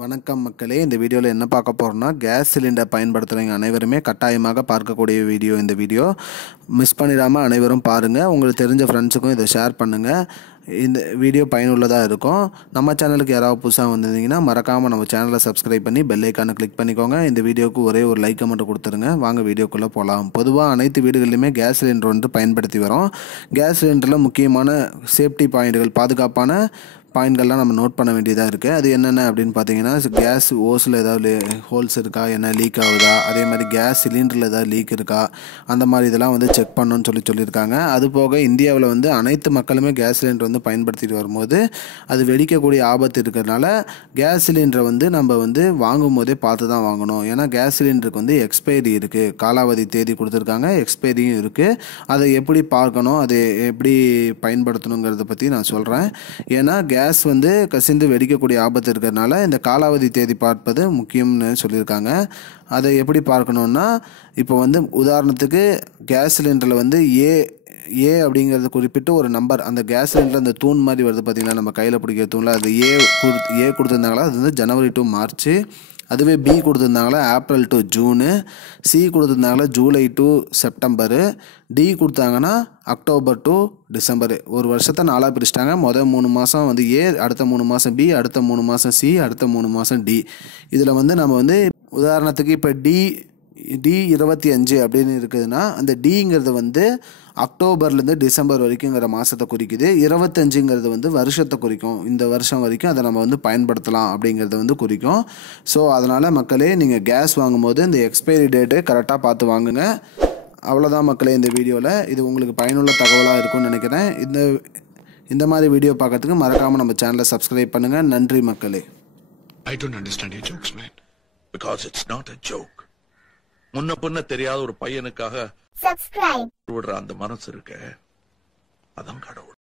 வணக்கம் மக்களே, இந்த வீடியோவில் என்ன பார்க்க போகிறோம்னா, கேஸ் சிலிண்டர் பயன்படுத்துகிறவங்க அனைவருமே கட்டாயமாக பார்க்கக்கூடிய வீடியோ. இந்த வீடியோ மிஸ் பண்ணிடாமல் அனைவரும் பாருங்கள். உங்களுக்கு தெரிஞ்ச ஃப்ரெண்ட்ஸுக்கும் இதை ஷேர் பண்ணுங்கள். இந்த வீடியோ பயனுள்ளதாக இருக்கும். நம்ம சேனலுக்கு யாராவது புதுசாக வந்திருந்தீங்கன்னா மறக்காமல் நம்ம சேனலை சப்ஸ்கிரைப் பண்ணி பெல் ஐக்கானை கிளிக் பண்ணிக்கோங்க. இந்த வீடியோவுக்கு ஒரே ஒரு லைக்கை மட்டும் கொடுத்துருங்க. வாங்க வீடியோக்குள்ளே போகலாம். பொதுவாக அனைத்து வீடுகளிலுமே கேஸ் சிலிண்டர் வந்து பயன்படுத்தி வரோம். கேஸ் சிலிண்டரில் முக்கியமான சேஃப்டி பாயிண்ட்கள், பாதுகாப்பான பாயிண்ட்கள்லாம் நம்ம நோட் பண்ண வேண்டியதாக இருக்குது. அது என்னென்ன அப்படின்னு பார்த்தீங்கன்னா, கேஸ் ஓஸில் ஏதாவது ஹோல்ஸ் இருக்கா, என்ன லீக் ஆகுதா, அதே மாதிரி கேஸ் சிலிண்டரில் ஏதாவது லீக் இருக்கா, அந்த மாதிரி இதெல்லாம் வந்து செக் பண்ணணும்னு சொல்லியிருக்காங்க. அது போக இந்தியாவில் வந்து அனைத்து மக்களுமே கேஸ் சிலிண்டர் வந்து பயன்படுத்திட்டு வரும்போது அது வெடிக்கக்கூடிய ஆபத்து இருக்கிறதுனால கேஸ் சிலிண்டரை வந்து நம்ம வந்து வாங்கும் போதே பார்த்து தான் வாங்கணும். ஏன்னா கேஸ் சிலிண்டருக்கு வந்து எக்ஸ்பைரி இருக்குது, காலாவதி தேதி கொடுத்துருக்காங்க, எக்ஸ்பைரியும் இருக்குது. அதை எப்படி பார்க்கணும், அதை எப்படி பயன்படுத்தணுங்கிறத பற்றி நான் சொல்கிறேன். ஏன்னா கேஸ் வந்து கசிந்து வெடிக்கக்கூடிய ஆபத்து இருக்கிறதுனால இந்த காலாவதி தேதி பார்ப்பது முக்கியம்னு சொல்லியிருக்காங்க. அதை எப்படி பார்க்கணுன்னா, இப்போ வந்து உதாரணத்துக்கு கேஸ் சிலிண்டரில் வந்து ஏ அப்படிங்கிறது குறிப்பிட்டு ஒரு நம்பர், அந்த கேஸ் சிலிண்டர் அந்த தூண் மாதிரி வருது பார்த்திங்கன்னா, நம்ம கையில் பிடிக்கிற தூணில் அது ஏ கொடுத்துருந்தாங்களா, அது வந்து ஜனவரி டு மார்ச். அதுவே பி கொடுத்துருந்தாங்களா ஏப்ரல் டு ஜூனு, சி கொடுத்துருந்தாங்களா ஜூலை டு செப்டம்பரு, டி கொடுத்தாங்கன்னா அக்டோபர் டு டிசம்பர். ஒரு வருஷத்தை 4 பிரிச்சிட்டாங்க. மொதல் 3 மாதம் வந்து ஏ, அடுத்த 3 மாதம் பி, அடுத்த 3 மாதம் சி, அடுத்த 3 மாதம் டி. இதில் வந்து நம்ம வந்து உதாரணத்துக்கு இப்போ டி 25 அப்படின்னு இருக்குதுன்னா, அந்த டிங்கிறது வந்து அக்டோபர்லேருந்து டிசம்பர் வரைக்குங்கிற மாதத்தை குறிக்குது. 25ங்கிறது வந்து வருஷத்தை குறிக்கும். இந்த வருஷம் வரைக்கும் அதை நம்ம வந்து பயன்படுத்தலாம் அப்படிங்கிறத வந்து குறிக்கும். ஸோ அதனால் மக்களே, நீங்கள் கேஸ் வாங்கும்போது இந்த எக்ஸ்பைரி டேட்டு கரெக்டாக பார்த்து வாங்குங்க. அவ்வளோதான் மக்களே இந்த வீடியோவில். இது உங்களுக்கு பயனுள்ள தகவலாக இருக்கும்னு நினைக்கிறேன். இந்த மாதிரி வீடியோ பார்க்கறதுக்கு மறக்காமல் நம்ம சேனலை சப்ஸ்கிரைப் பண்ணுங்கள். நன்றி மக்களே. I don't understand your jokes, man. Because it's not a joke. முன்ன பின்ன தெரியாத ஒரு பையனுக்காக விடுற அந்த மனசு இருக்க, அதான் கடவுள்.